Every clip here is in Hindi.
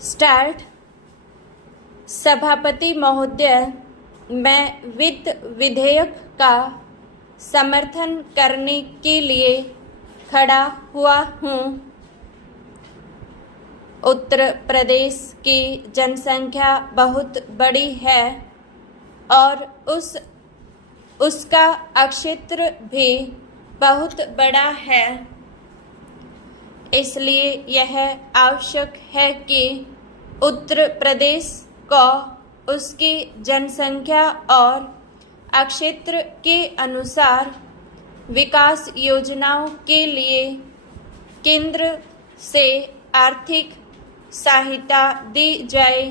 स्टार्ट। सभापति महोदय, मैं वित्त विधेयक का समर्थन करने के लिए खड़ा हुआ हूँ। उत्तर प्रदेश की जनसंख्या बहुत बड़ी है और उसका क्षेत्र भी बहुत बड़ा है। इसलिए यह आवश्यक है कि उत्तर प्रदेश को उसकी जनसंख्या और क्षेत्र के अनुसार विकास योजनाओं के लिए केंद्र से आर्थिक सहायता दी जाए।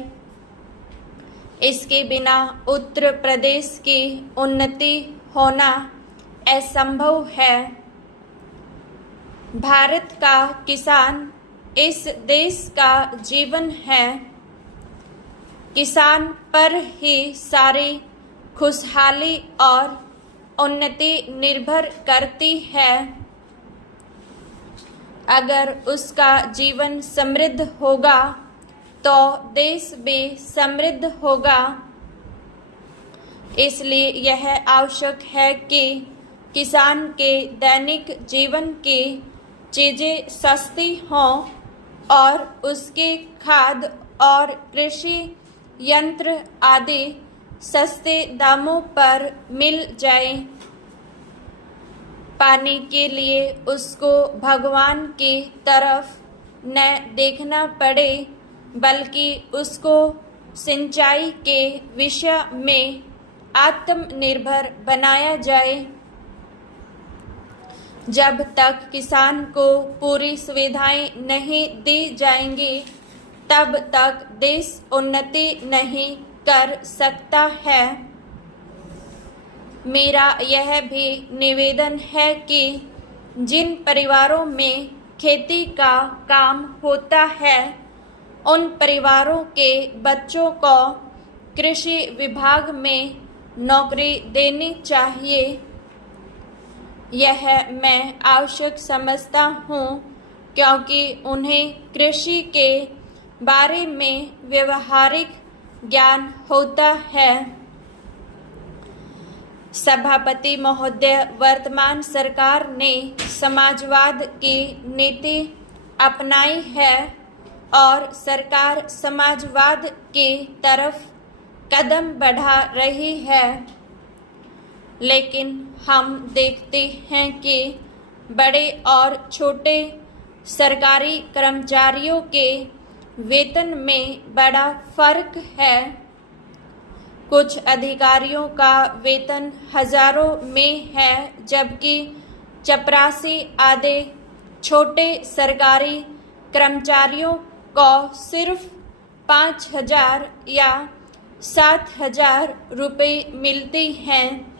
इसके बिना उत्तर प्रदेश की उन्नति होना असंभव है। भारत का किसान इस देश का जीवन है। किसान पर ही सारी खुशहाली और उन्नति निर्भर करती है। अगर उसका जीवन समृद्ध होगा तो देश भी समृद्ध होगा। इसलिए यह आवश्यक है कि किसान के दैनिक जीवन की चीज़ें सस्ती हों और उसके खाद और कृषि यंत्र आदि सस्ते दामों पर मिल जाए। पानी के लिए उसको भगवान की तरफ न देखना पड़े, बल्कि उसको सिंचाई के विषय में आत्मनिर्भर बनाया जाए। जब तक किसान को पूरी सुविधाएं नहीं दी जाएंगी, तब तक देश उन्नति नहीं कर सकता है। मेरा यह भी निवेदन है कि जिन परिवारों में खेती का काम होता है, उन परिवारों के बच्चों को कृषि विभाग में नौकरी देनी चाहिए। यह मैं आवश्यक समझता हूँ, क्योंकि उन्हें कृषि के बारे में व्यवहारिक ज्ञान होता है। सभापति महोदय, वर्तमान सरकार ने समाजवाद की नीति अपनाई है और सरकार समाजवाद की तरफ कदम बढ़ा रही है। लेकिन हम देखते हैं कि बड़े और छोटे सरकारी कर्मचारियों के वेतन में बड़ा फर्क है। कुछ अधिकारियों का वेतन हजारों में है, जबकि चपरासी आधे छोटे सरकारी कर्मचारियों को सिर्फ 5,000 या 7,000 रुपये मिलती हैं।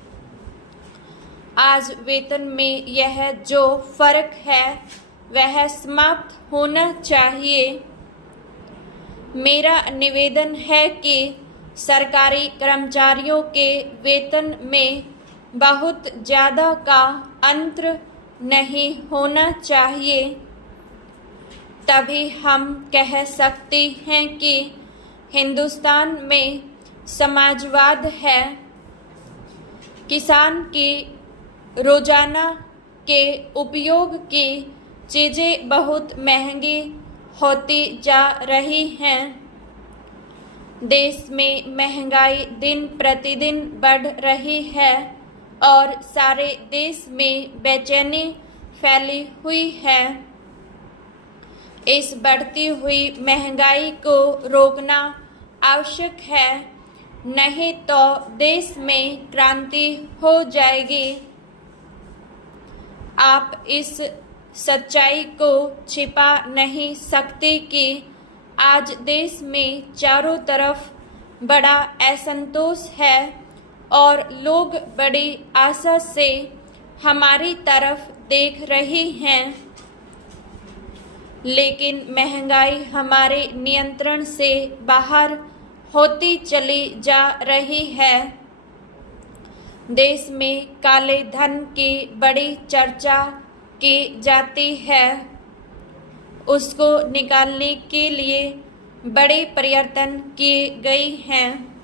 आज वेतन में यह जो फर्क है वह समाप्त होना चाहिए। मेरा निवेदन है कि सरकारी कर्मचारियों के वेतन में बहुत ज़्यादा का अंतर नहीं होना चाहिए। तभी हम कह सकते हैं कि हिंदुस्तान में समाजवाद है। किसान की रोजाना के उपयोग की चीज़ें बहुत महंगी होती जा रही हैं। देश में महंगाई दिन प्रतिदिन बढ़ रही है और सारे देश में बेचैनी फैली हुई है। इस बढ़ती हुई महंगाई को रोकना आवश्यक है, नहीं तो देश में क्रांति हो जाएगी। आप इस सच्चाई को छिपा नहीं सकते कि आज देश में चारों तरफ बड़ा असंतोष है और लोग बड़ी आशा से हमारी तरफ देख रहे हैं। लेकिन महंगाई हमारे नियंत्रण से बाहर होती चली जा रही है। देश में काले धन की बड़ी चर्चा की जाती है। उसको निकालने के लिए बड़े प्रयत्न किए गए हैं।